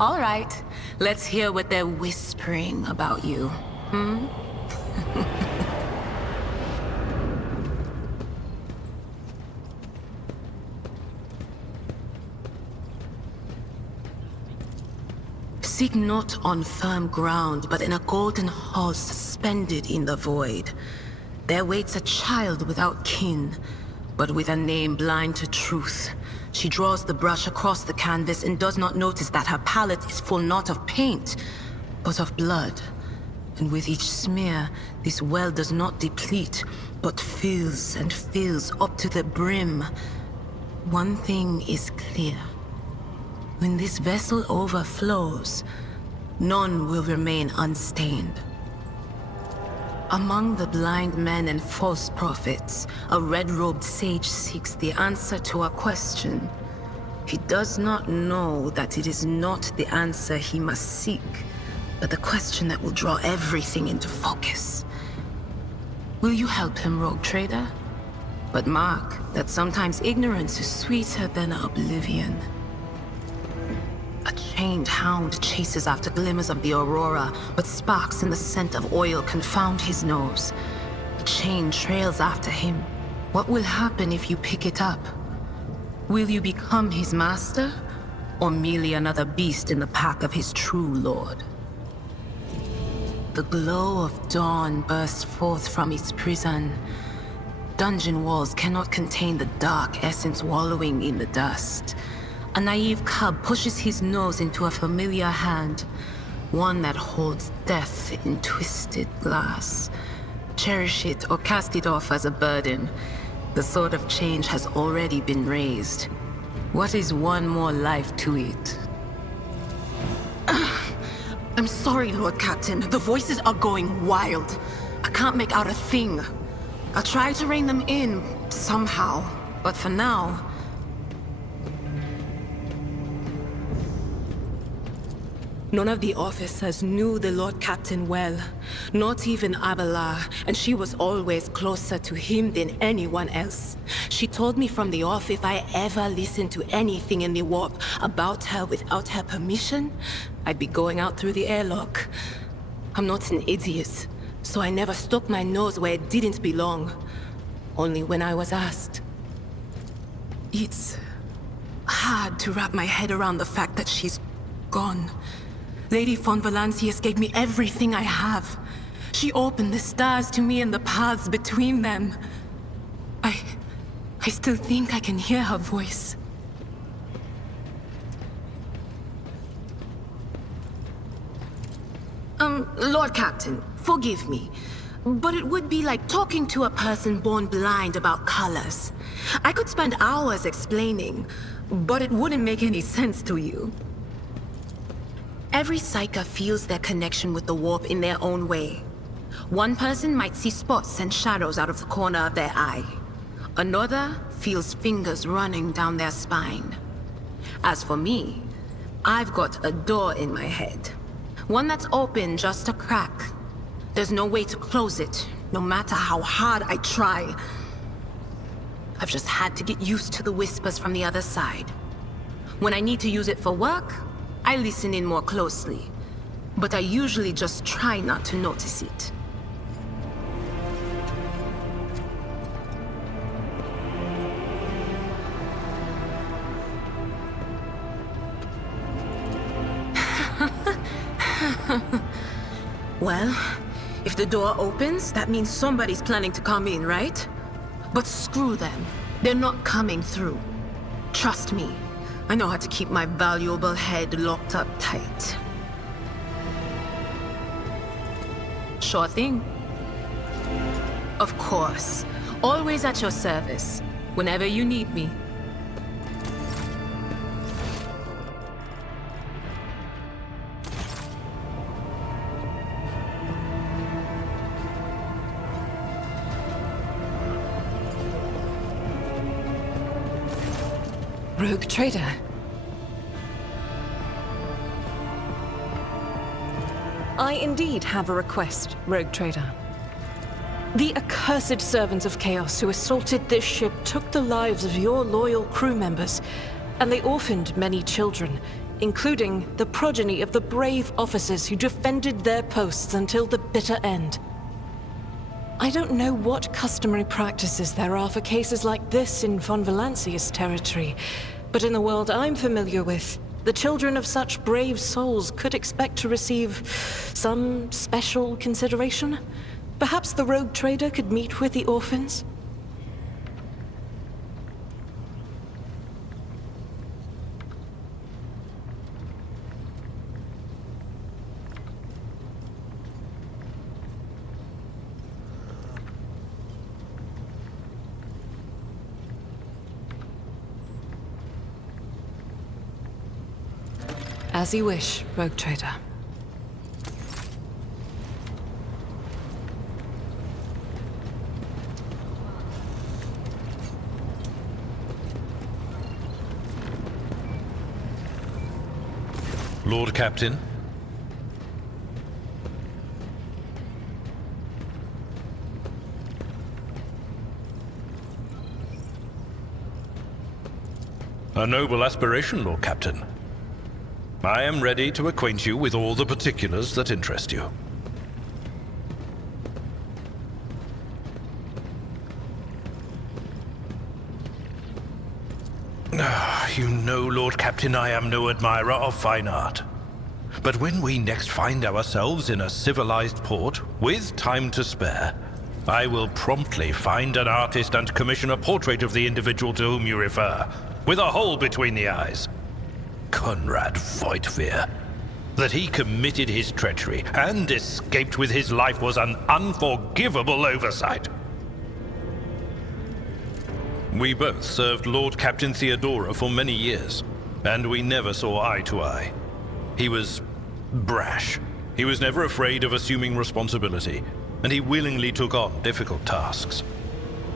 All right, let's hear what they're whispering about you. Hmm? Seek not on firm ground, but in a golden hall suspended in the void. There waits a child without kin, but with a name blind to truth. She draws the brush across the canvas and does not notice that her palette is full not of paint, but of blood. And with each smear, this well does not deplete, but fills and fills up to the brim. One thing is clear. When this vessel overflows, none will remain unstained. Among the blind men and false prophets, a red-robed sage seeks the answer to a question. He does not know that it is not the answer he must seek, but the question that will draw everything into focus. Will you help him, rogue trader? But mark that sometimes ignorance is sweeter than oblivion. A chained hound chases after glimmers of the aurora, but sparks in the scent of oil confound his nose. The chain trails after him. What will happen if you pick it up? Will you become his master, or merely another beast in the pack of his true lord? The glow of dawn bursts forth from its prison. Dungeon walls cannot contain the dark essence wallowing in the dust. A naive cub pushes his nose into a familiar hand, one that holds death in twisted glass. Cherish it or cast it off as a burden. The sword of change has already been raised. What is one more life to it? I'm sorry, Lord Captain. The voices are going wild. I can't make out a thing. I'll try to rein them in, somehow. But for now... None of the officers knew the Lord Captain well, not even Abelar, and she was always closer to him than anyone else. She told me from the off if I ever listened to anything in the warp about her without her permission, I'd be going out through the airlock. I'm not an idiot, so I never stuck my nose where it didn't belong, only when I was asked. It's hard to wrap my head around the fact that she's gone. Lady von Valancius gave me everything I have. She opened the stars to me and the paths between them. I still think I can hear her voice. Lord Captain, forgive me, but it would be like talking to a person born blind about colors. I could spend hours explaining, but it wouldn't make any sense to you. Every Psyker feels their connection with the warp in their own way. One person might see spots and shadows out of the corner of their eye. Another feels fingers running down their spine. As for me, I've got a door in my head. One that's open just a crack. There's no way to close it, no matter how hard I try. I've just had to get used to the whispers from the other side. When I need to use it for work, I listen in more closely, but I usually just try not to notice it. Well, if the door opens, that means somebody's planning to come in, right? But screw them. They're not coming through. Trust me. I know how to keep my valuable head locked up tight. Sure thing. Of course. Always at your service. Whenever you need me. Rogue trader. I indeed have a request, Rogue trader. The accursed servants of Chaos who assaulted this ship took the lives of your loyal crew members, and they orphaned many children, including the progeny of the brave officers who defended their posts until the bitter end. I don't know what customary practices there are for cases like this in Von Valancius territory, but in the world I'm familiar with, the children of such brave souls could expect to receive some special consideration. Perhaps the rogue trader could meet with the orphans? As you wish, rogue trader. Lord Captain. A noble aspiration, Lord Captain. I am ready to acquaint you with all the particulars that interest you. You know, Lord Captain, I am no admirer of fine art. But when we next find ourselves in a civilized port, with time to spare, I will promptly find an artist and commission a portrait of the individual to whom you refer, with a hole between the eyes. Conrad Voitvere. That he committed his treachery and escaped with his life was an unforgivable oversight. We both served Lord Captain Theodora for many years, and we never saw eye to eye. He was brash. He was never afraid of assuming responsibility, and he willingly took on difficult tasks.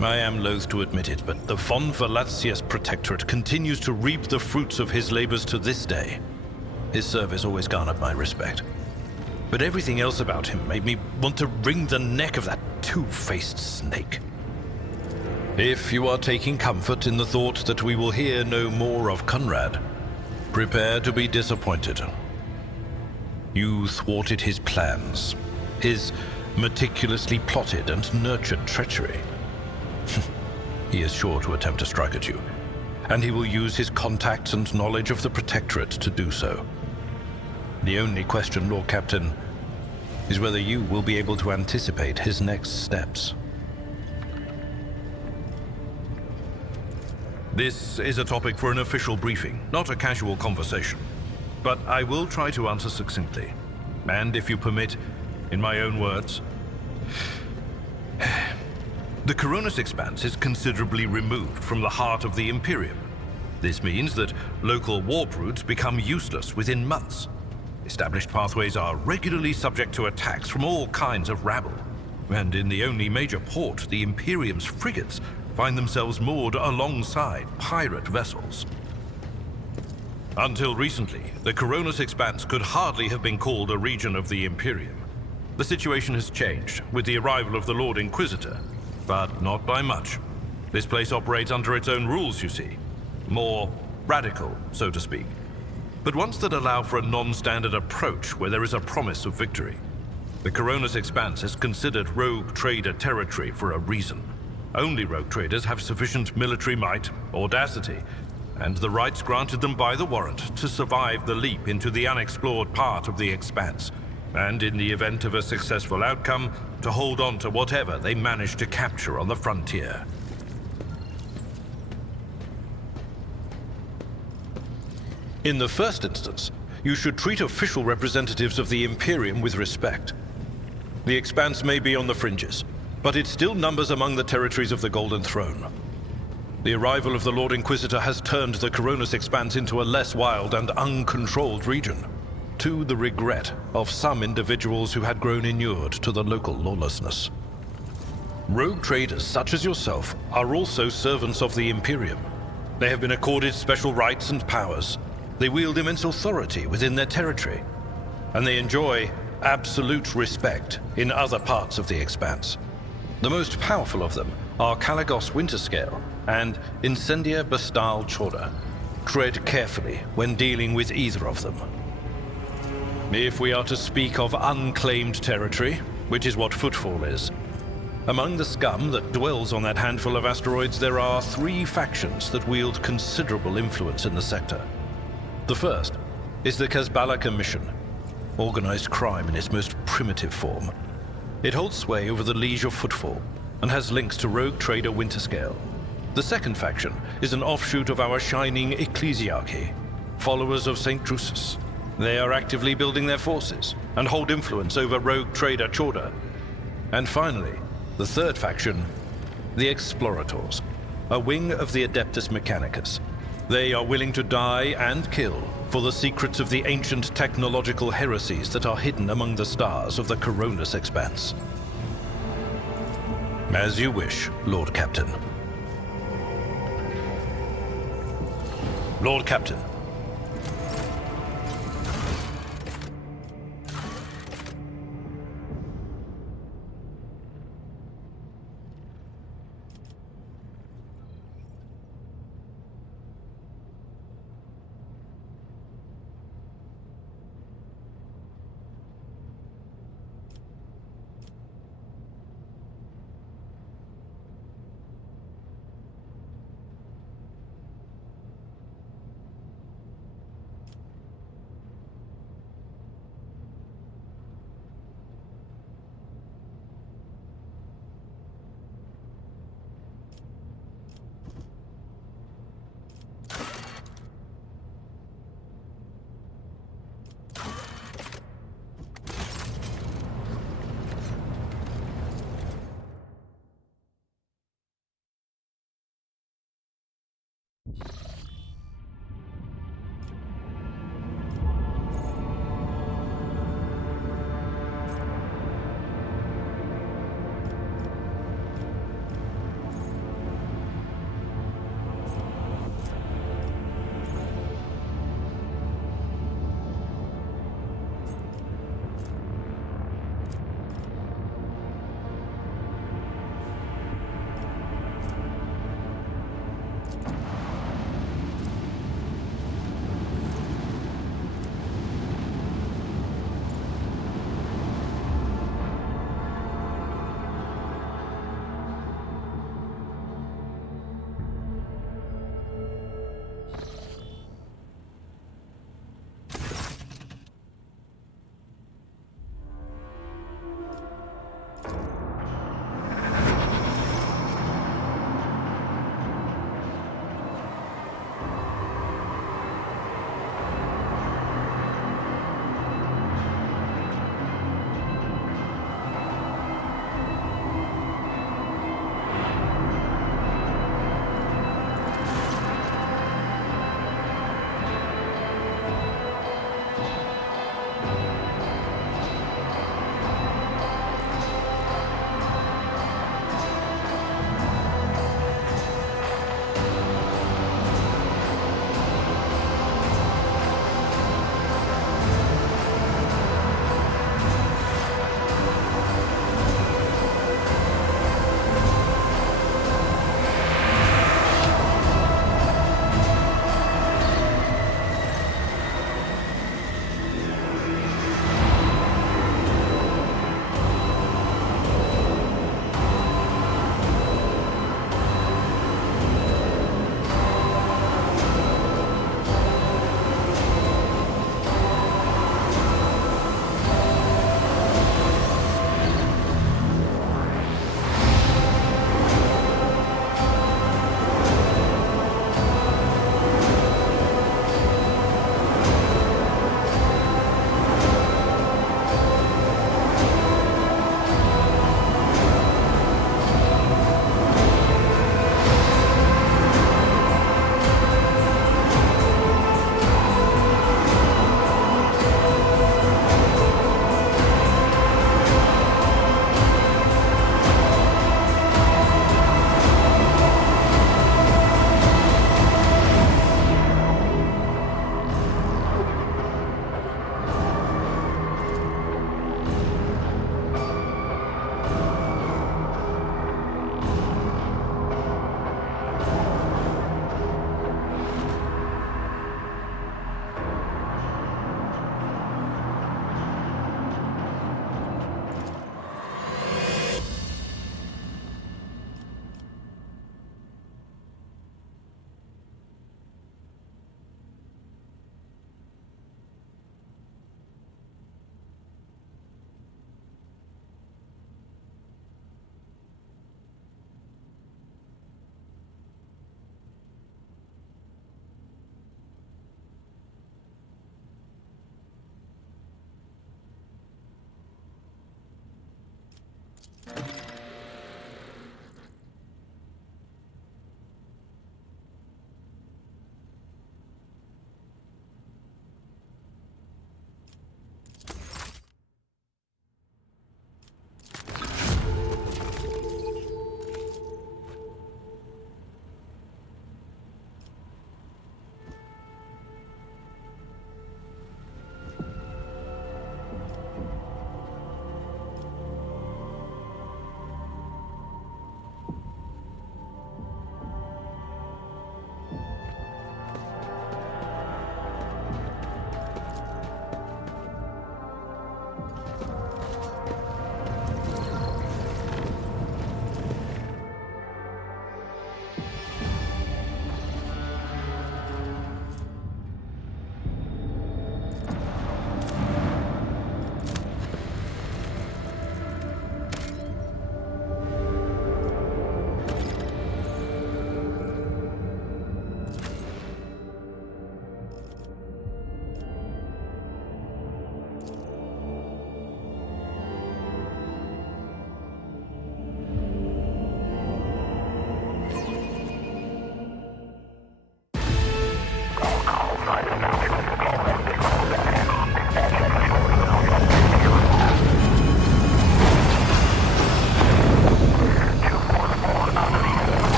I am loath to admit it, but the Von Valancius Protectorate continues to reap the fruits of his labors to this day. His service always garnered my respect. But everything else about him made me want to wring the neck of that two-faced snake. If you are taking comfort in the thought that we will hear no more of Conrad, prepare to be disappointed. You thwarted his plans, his meticulously plotted and nurtured treachery. He is sure to attempt to strike at you, and he will use his contacts and knowledge of the Protectorate to do so. The only question, Lord Captain, is whether you will be able to anticipate his next steps. This is a topic for an official briefing, not a casual conversation. But I will try to answer succinctly, and if you permit, in my own words. The Coronis Expanse is considerably removed from the heart of the Imperium. This means that local warp routes become useless within months. Established pathways are regularly subject to attacks from all kinds of rabble. And in the only major port, the Imperium's frigates find themselves moored alongside pirate vessels. Until recently, the Coronis Expanse could hardly have been called a region of the Imperium. The situation has changed with the arrival of the Lord Inquisitor, but not by much. This place operates under its own rules, you see. More radical, so to speak. But ones that allow for a non-standard approach where there is a promise of victory. The Coronis Expanse is considered rogue trader territory for a reason. Only rogue traders have sufficient military might, audacity, and the rights granted them by the warrant to survive the leap into the unexplored part of the Expanse, and in the event of a successful outcome, to hold on to whatever they manage to capture on the frontier. In the first instance, you should treat official representatives of the Imperium with respect. The Expanse may be on the fringes, but it still numbers among the territories of the Golden Throne. The arrival of the Lord Inquisitor has turned the Coronis Expanse into a less wild and uncontrolled region, to the regret of some individuals who had grown inured to the local lawlessness. Rogue traders such as yourself are also servants of the Imperium. They have been accorded special rights and powers. They wield immense authority within their territory, and they enjoy absolute respect in other parts of the Expanse. The most powerful of them are Kalagos Winterscale and Incendia Bastal Chorda, tread carefully when dealing with either of them. If we are to speak of unclaimed territory, which is what Footfall is, among the scum that dwells on that handful of asteroids, there are 3 factions that wield considerable influence in the sector. The first is the Casbala Commission, organized crime in its most primitive form. It holds sway over the Liege of Footfall and has links to rogue trader Winterscale. The second faction is an offshoot of our shining ecclesiarchy, followers of St. Drusus. They are actively building their forces and hold influence over rogue trader Chorda. And finally, the third faction, the Explorators, a wing of the Adeptus Mechanicus. They are willing to die and kill for the secrets of the ancient technological heresies that are hidden among the stars of the Coronis Expanse. As you wish, Lord Captain. Lord Captain.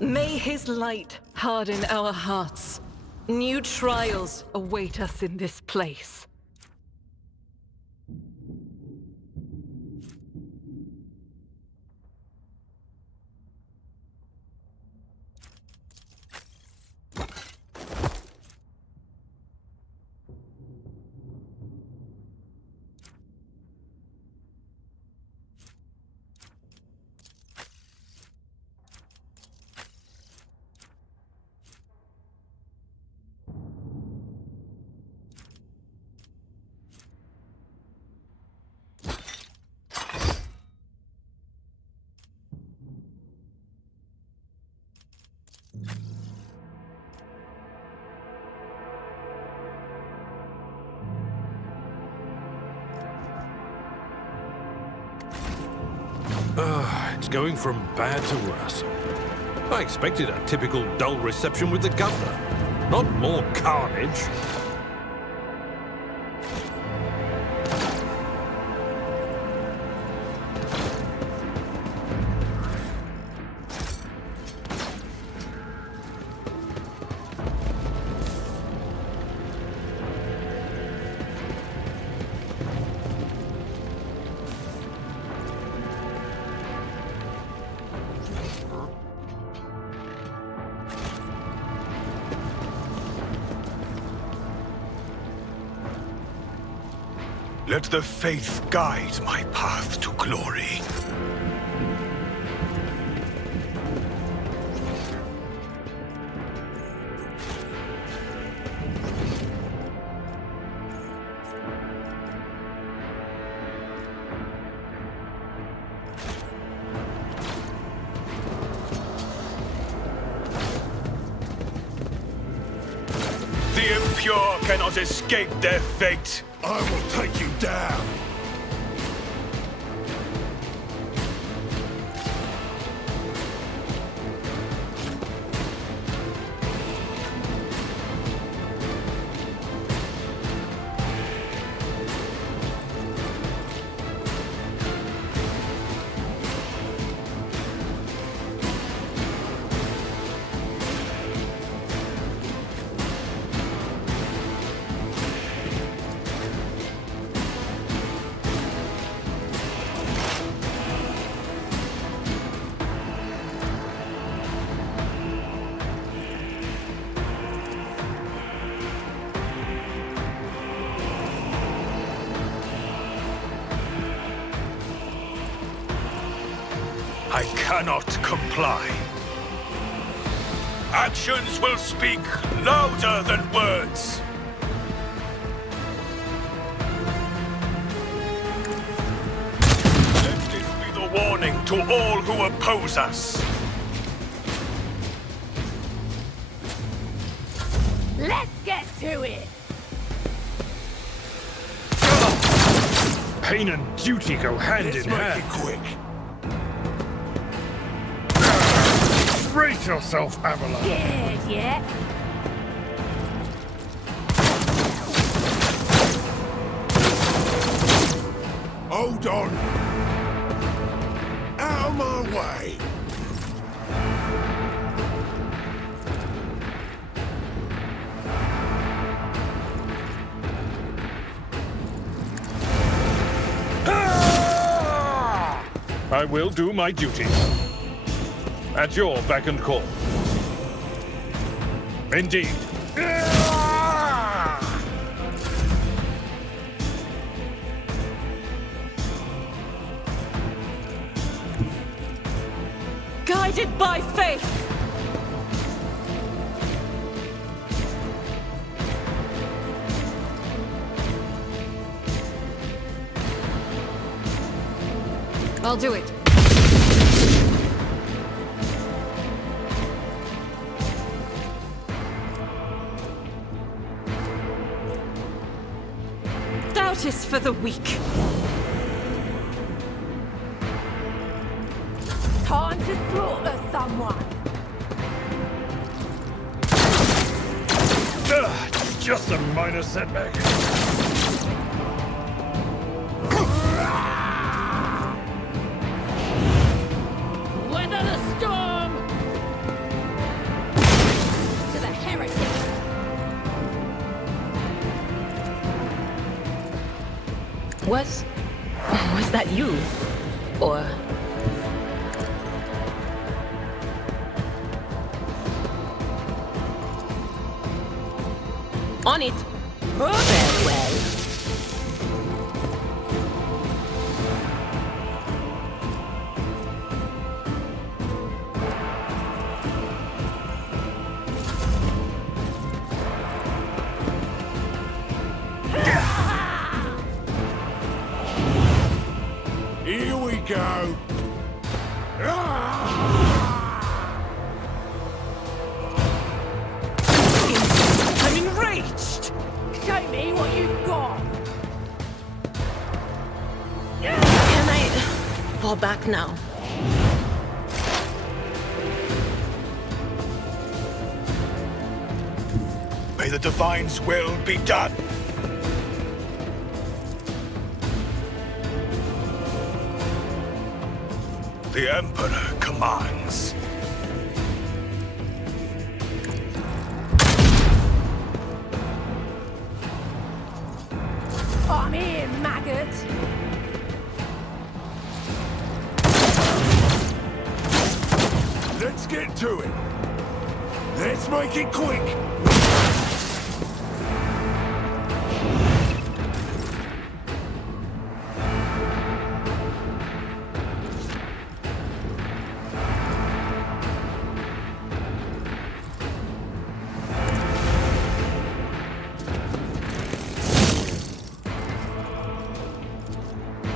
May his light harden our hearts. New trials await us in this place. It's going from bad to worse. I expected a typical dull reception with the governor, not more carnage. Let the faith guide my path to glory. The impure cannot escape their fate. I will take you down. I cannot comply. Actions will speak louder than words. Let this be the warning to all who oppose us. Let's get to it! Pain and duty go hand in hand. Quick. Brace yourself, Abelar. Good, yeah? Hold on. Out of my way. I will do my duty. At your beck and call. Indeed. Guided by faith! I'll do it. Doubt is for the weak. Time to slaughter someone! Just a minor setback. Weather the storm! Was that you? Or... On it. Very well. Here we go. I'm enraged! Show me what you've got. Can I fall back now? May the Divine's will be done. The Emperor commands. I'm here, maggot. Let's get to it. Let's make it quick.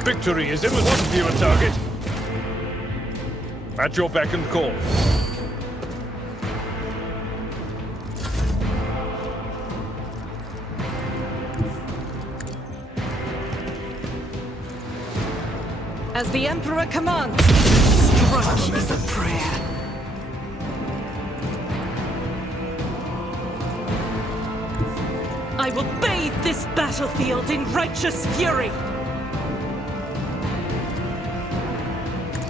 Victory is imminent. What viewer target? At your beck and call. As the Emperor commands, strike is a prayer. I will bathe this battlefield in righteous fury.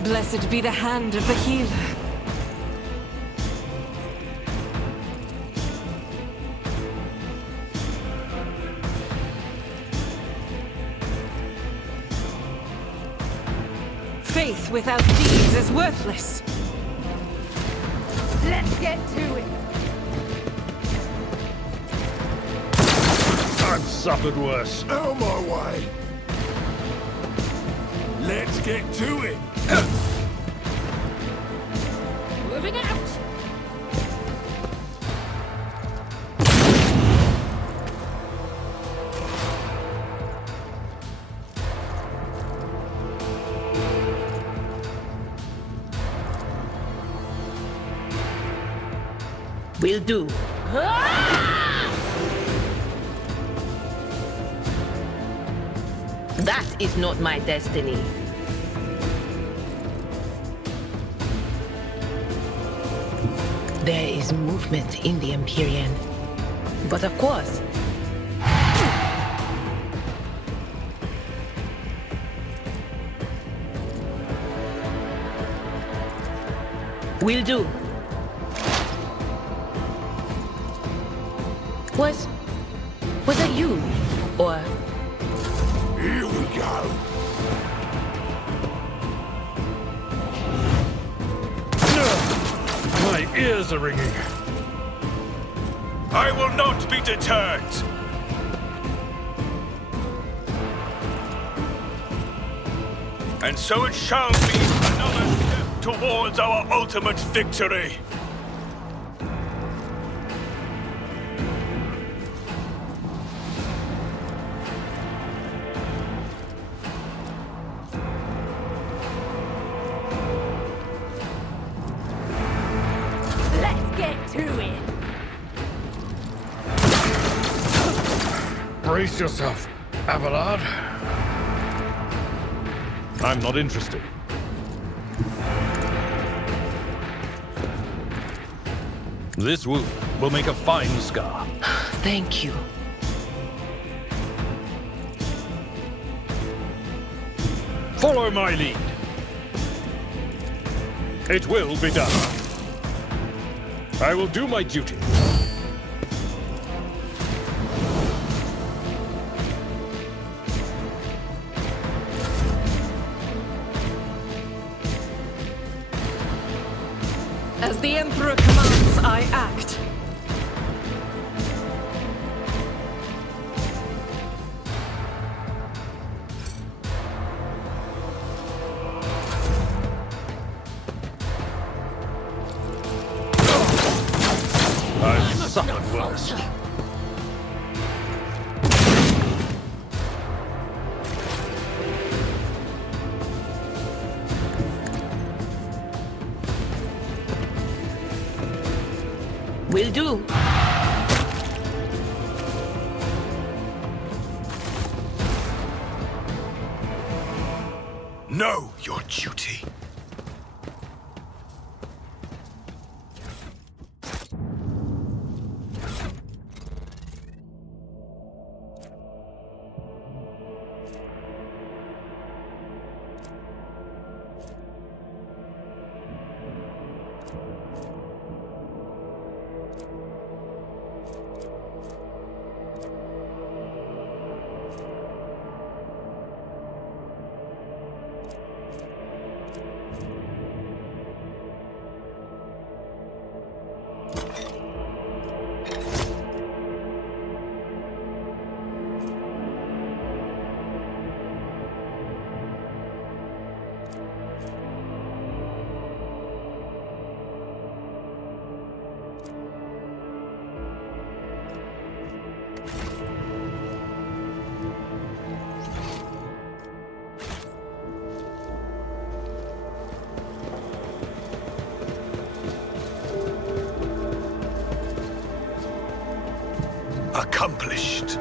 Blessed be the hand of the healer. Faith without deeds is worthless. Let's get to it. I've suffered worse. Out my way. Let's get to it. Moving out. Will do. That is not my destiny. There is movement in the Empyrean. But of course... Will do. Was that you? Or... Here we go. My ears are ringing. I will not be deterred. And so it shall be another step towards our ultimate victory. Let's get to it. Brace yourself, Abelar. I'm not interested. This wound will make a fine scar. Thank you. Follow my lead. It will be done. I will do my duty. As the Emperor commands, I act. I've suffered worse. Will do. Know your duty. Accomplished.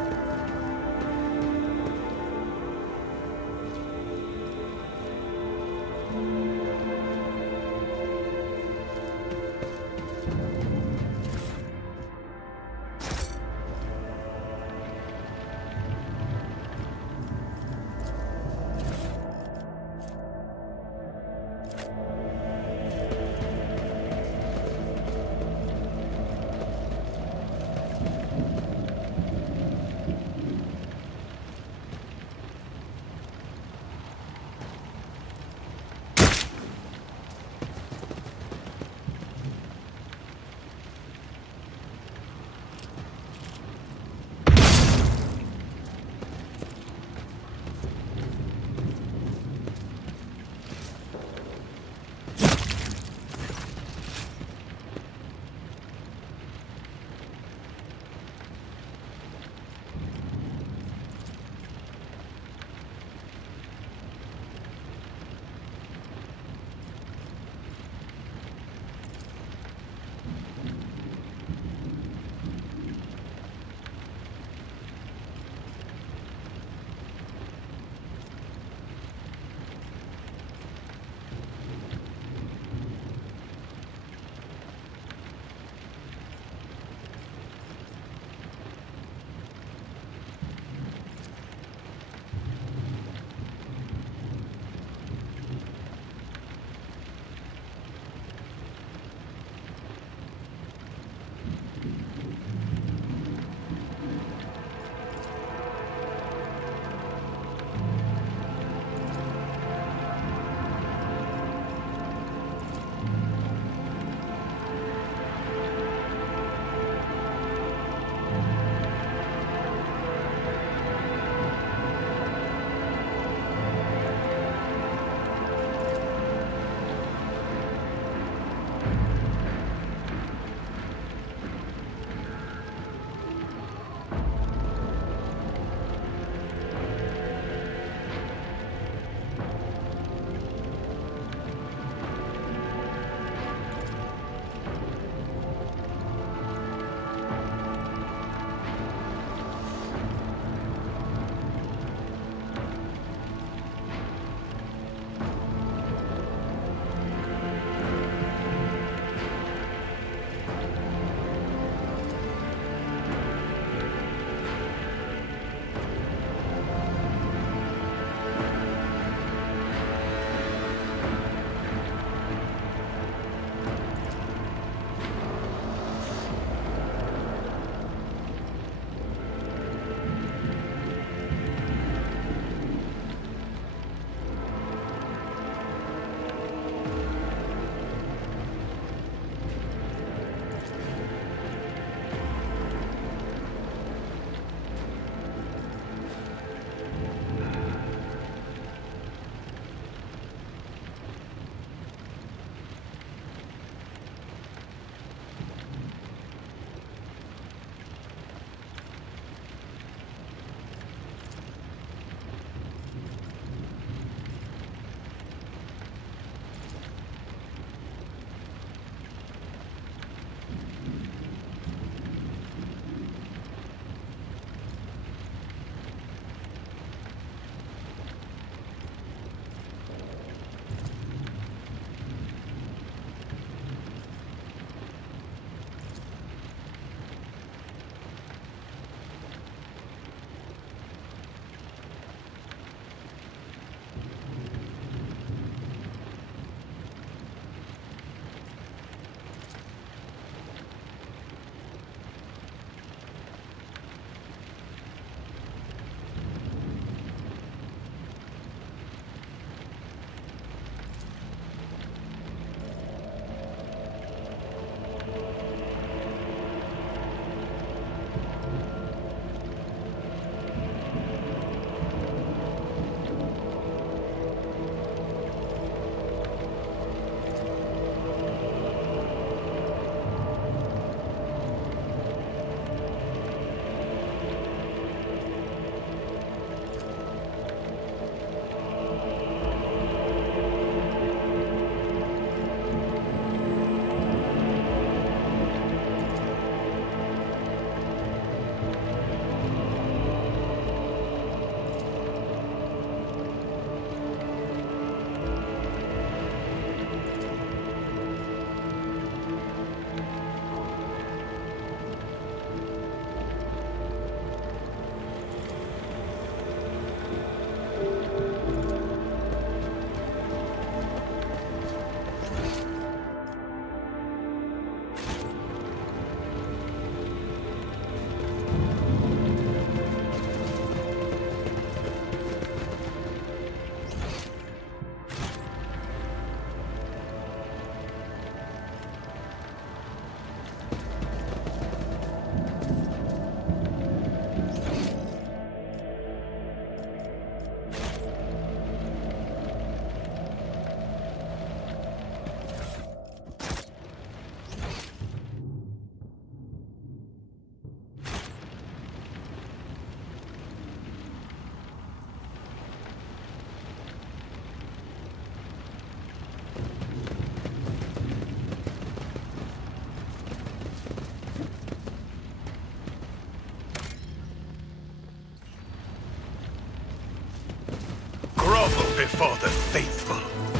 before the faithful.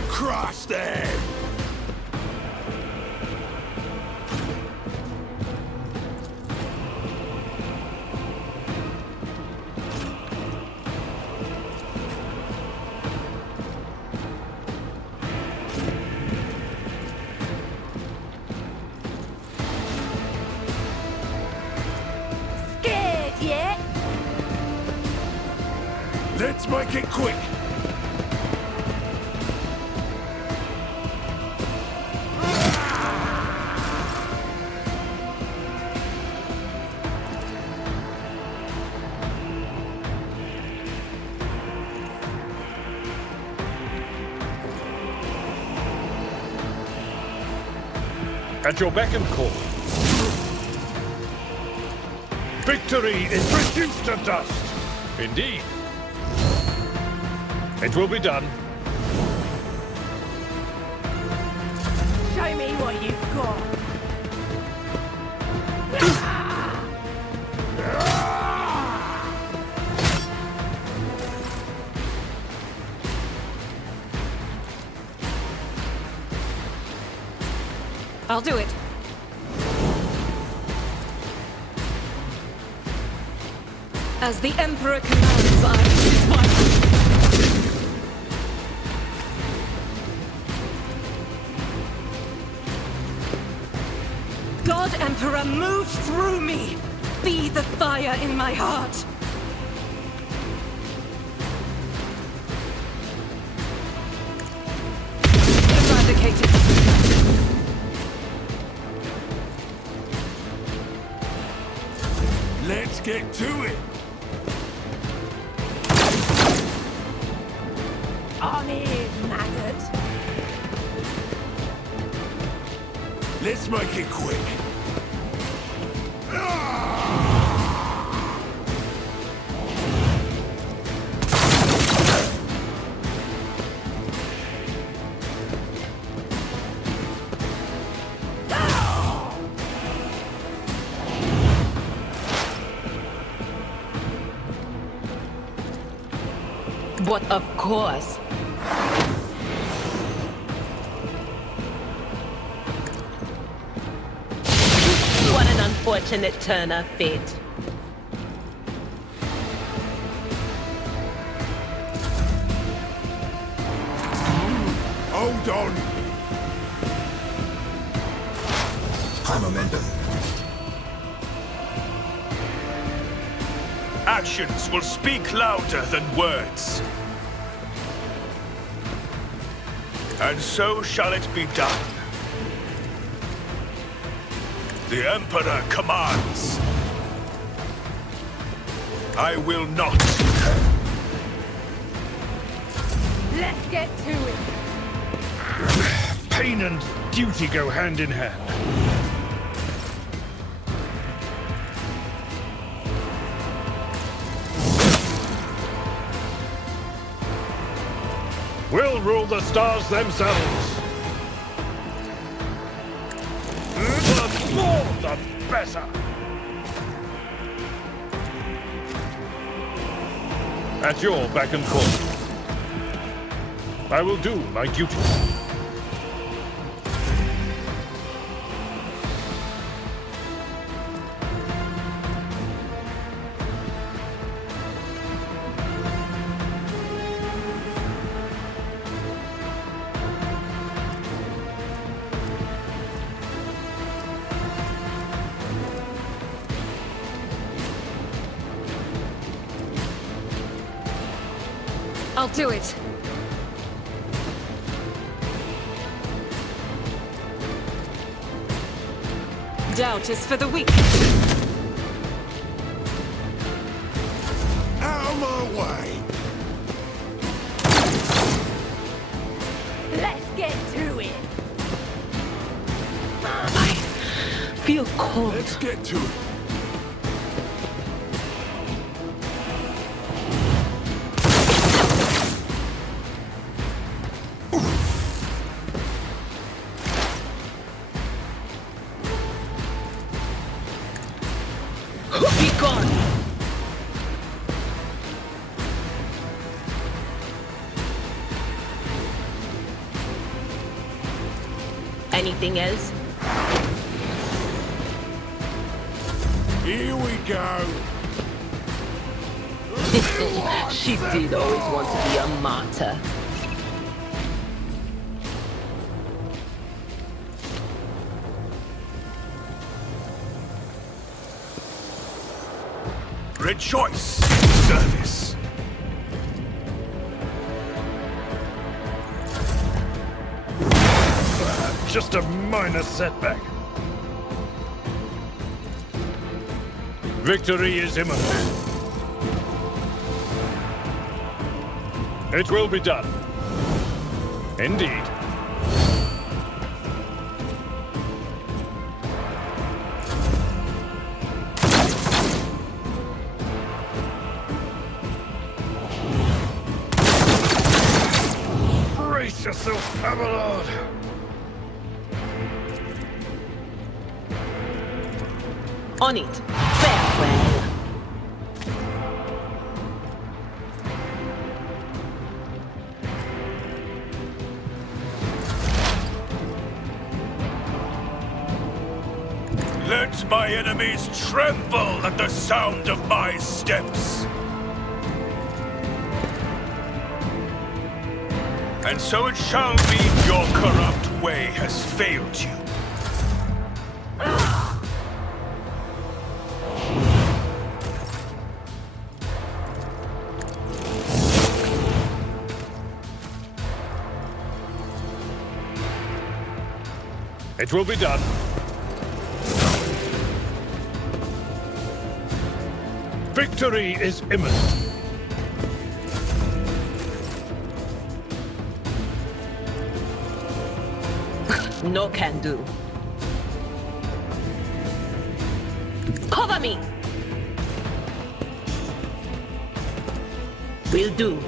Crush them! Scared yet? Let's make it quick! At your beck and call. Victory is reduced to dust. Indeed. It will be done. Show me what you've got. I'll do it. As the Emperor commands, I choose my... God, Emperor, move through me! Be the fire in my heart! Eradicated. Let's get to it! On in, maggot. Let's make it quick! What, of course. What an unfortunate turn of fate. Hold on! High momentum. Actions will speak louder than words. And so shall it be done. The Emperor commands. I will not. Let's get to it. Pain and duty go hand in hand. We'll rule the stars themselves. The more, the better. At your beck and call. I will do my duty. I'll do it. Doubt is for the weak. Out of my way! Let's get to it. I feel cold. Let's get to it! Be gone! Anything else? Here we go. She did always want to be a martyr. Rejoice in service. Just a minor setback. Victory is imminent. It will be done. Indeed. Brace yourself, Abelar. On it. Farewell. Let my enemies tremble at the sound of my steps. And so it shall be. Your corrupt way has failed you. It will be done. Victory is imminent. No can do. Cover me! Will do.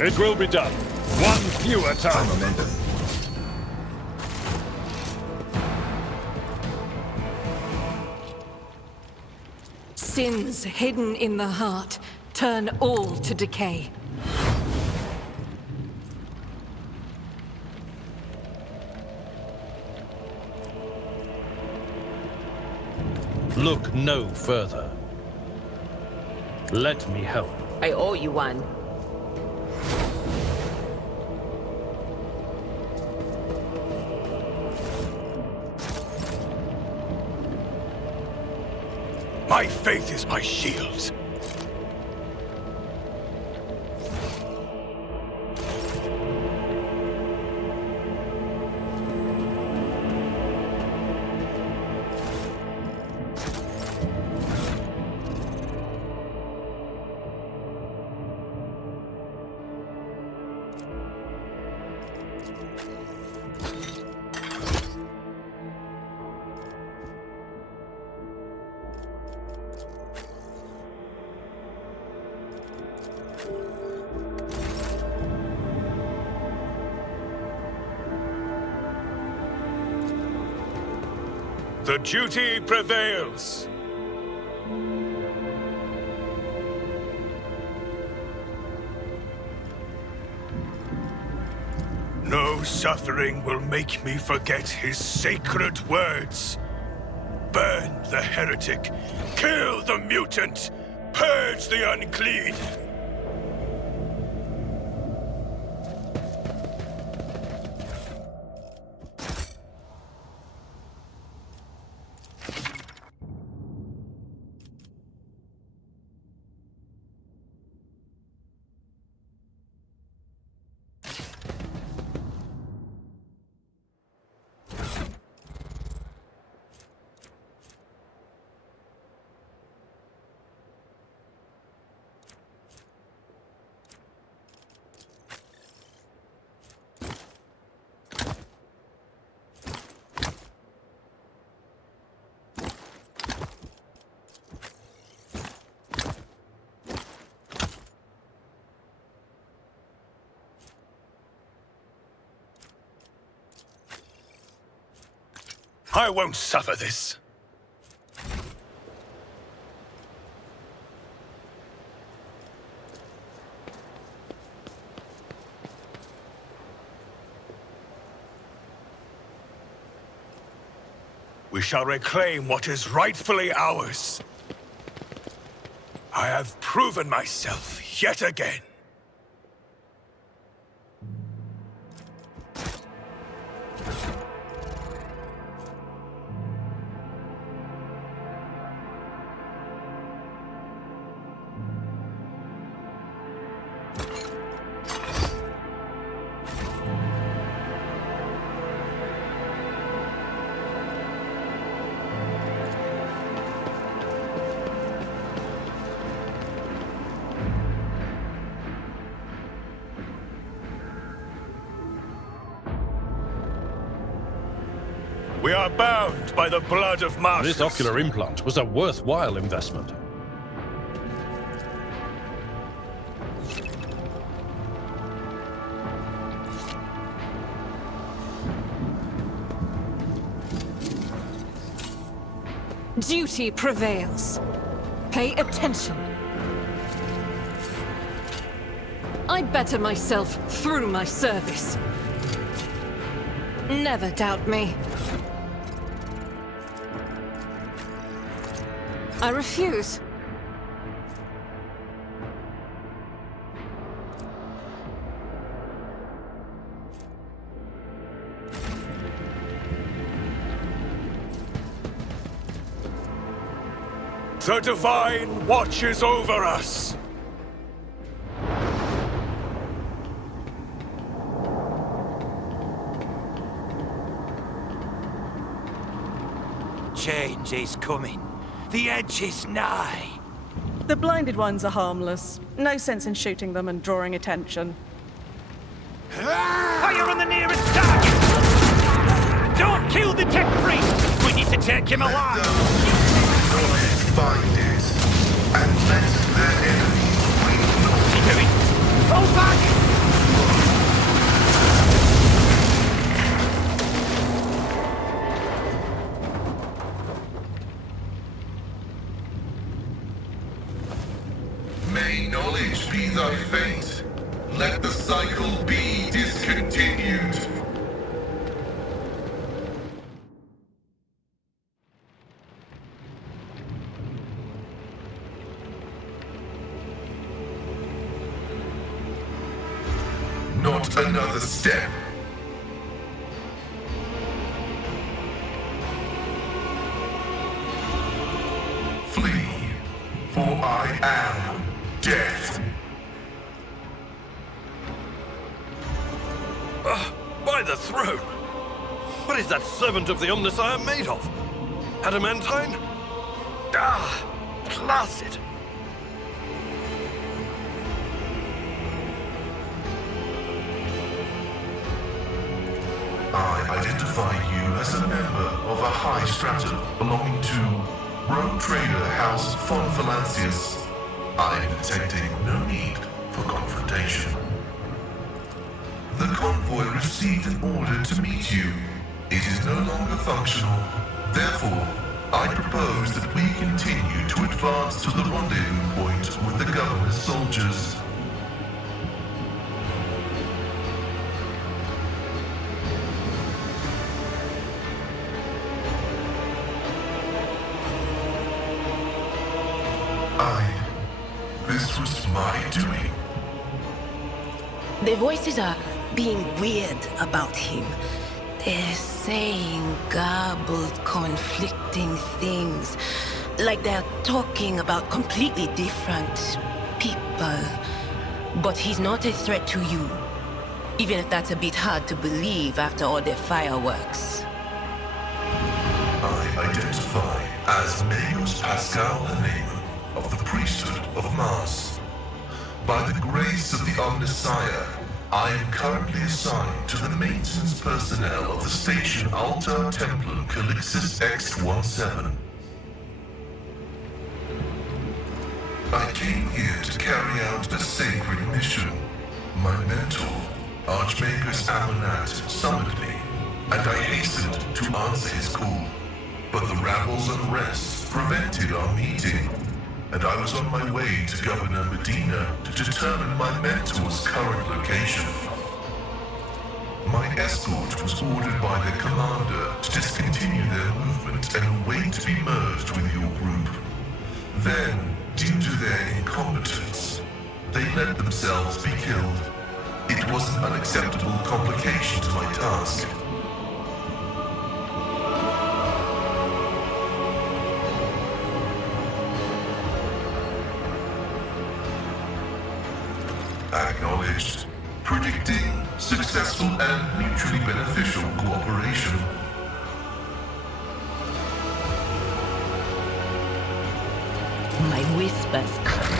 It will be done. One fewer time. Momentum. Sins hidden in the heart turn all to decay. Look no further. Let me help. I owe you one. My faith is my shield. The duty prevails. No suffering will make me forget his sacred words. Burn the heretic, kill the mutant, purge the unclean. I won't suffer this. We shall reclaim what is rightfully ours. I have proven myself yet again. We are bound by the blood of masters. This ocular implant was a worthwhile investment. Duty prevails. Pay attention. I better myself through my service. Never doubt me. I refuse. The Divine watches over us. Change is coming. The edge is nigh. The blinded ones are harmless. No sense in shooting them and drawing attention. Fire on the nearest target! Don't kill the tech priest! We need to take him alive! Find it, and let their enemies win. Hold back! May knowledge be thy fate. Let the cycle be discontinued. Not another step. Flee, for I am death. By the throat! What is that servant of the Omnissiah made of? Adamantine? Ah, blasted! I identify you as a member of a high stratum belonging to rogue trader House von Valancius. I am detecting no need for confrontation. The convoy received an order to meet you. It is no longer functional. Therefore, I propose that we continue to advance to the rendezvous point with the governor's soldiers. This was my doing. The voices are being weird about him. They're saying garbled, conflicting things. Like they're talking about completely different people. But he's not a threat to you. Even if that's a bit hard to believe after all the fireworks. I identify as Magus Pascal Hanema of the priesthood of Mars. By the grace of the Omnissiah, I am currently assigned to the maintenance personnel of the station Altar Templum Calixis X-17. I came here to carry out a sacred mission. My mentor, Archmagus Amonat, summoned me. and I hastened to answer his call. But the rabble's unrest prevented our meeting, and I was on my way to Governor Medina to determine my mentor's current location. My escort was ordered by their commander to discontinue their movement and await to be merged with your group. Then, due to their incompetence, they let themselves be killed. It was an unacceptable complication to my task. Acknowledged. Predicting successful and mutually beneficial cooperation. My whispers.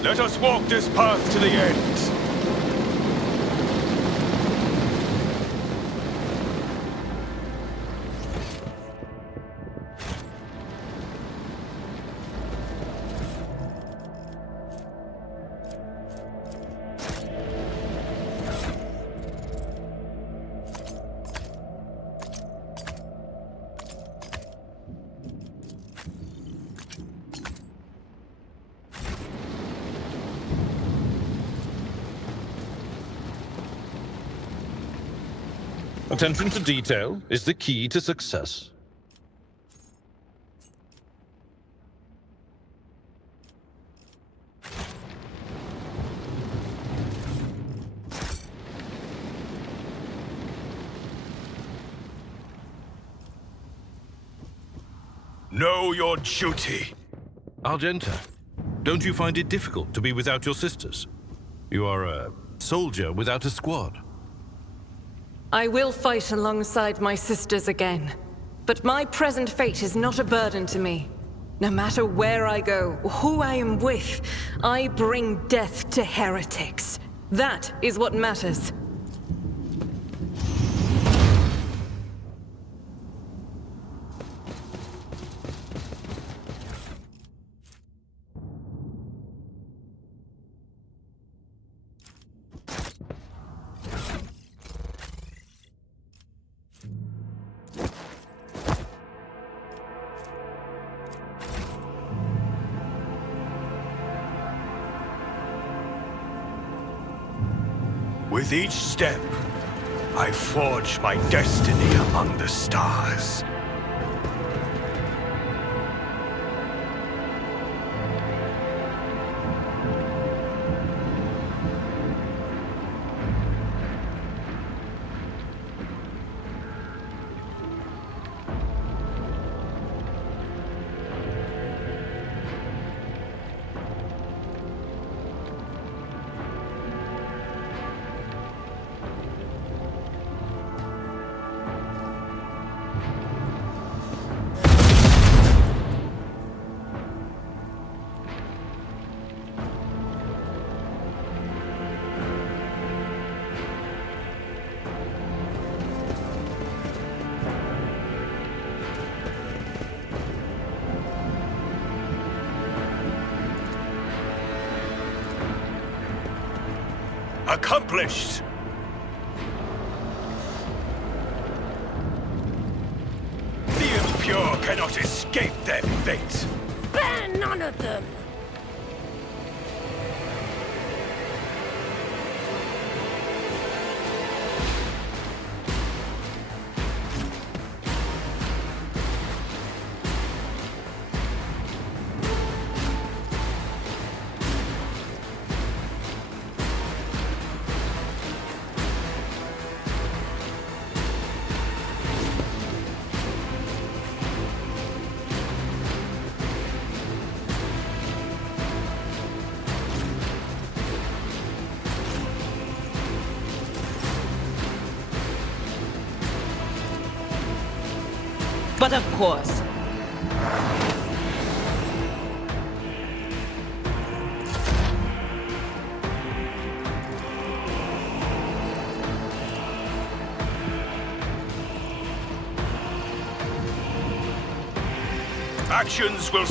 Let us walk this path to the end. Attention to detail is the key to success. Know your duty. Argenta, don't you find it difficult to be without your sisters? You are a soldier without a squad. I will fight alongside my sisters again. But my present fate is not a burden to me. No matter where I go, or who I am with, I bring death to heretics. That is what matters. With each step, I forge my destiny among the stars. Accomplished! The impure cannot escape their fate! Spare none of them! But of course. Actions will...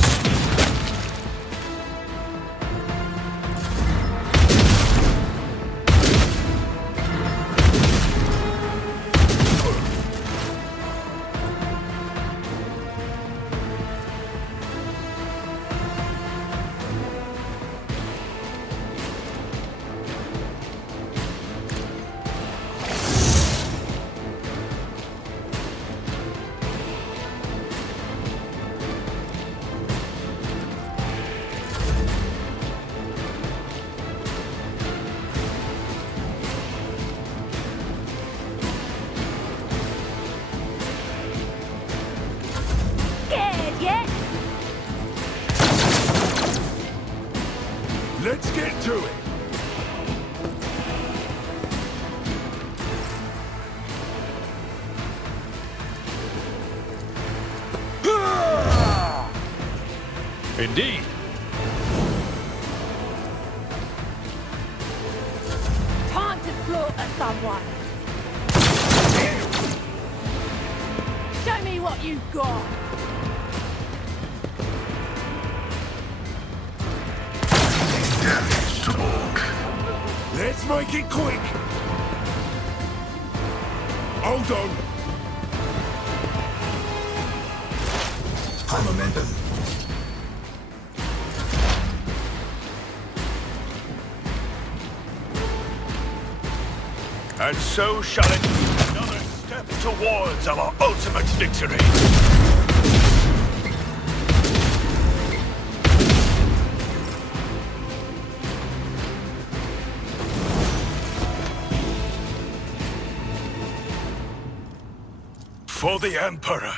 Let's get to it! Indeed. Time to slaughter someone! Show me what you've got! Damage to Orc. Let's make it quick! Hold on! High momentum. And so shall it be another step towards our ultimate victory! For the Emperor!